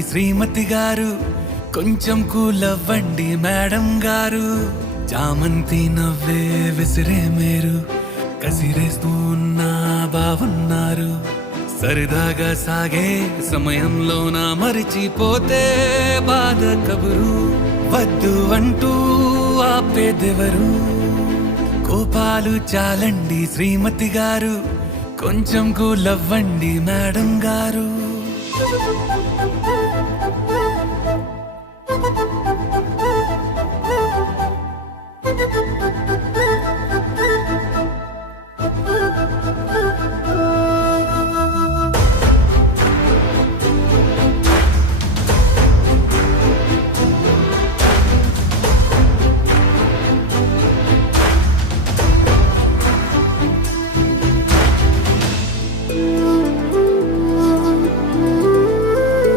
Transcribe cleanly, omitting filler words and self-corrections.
శ్రీమతి గారు కొంచెం కూలవ్వండి మేడం గారు. చామంతి నవ్వే విసిరే మేరు కసిరేస్తూ ఉన్నా బావున్నారు. సరదాగా సాగే సమయంలో నా మరిచిపోతే బాధ కబురు. వద్దు అంటూ ఆపేదెవరు? కోపాలు చాలండి శ్రీమతి గారు, కొంచెం కూలవ్వండి మేడం గారు.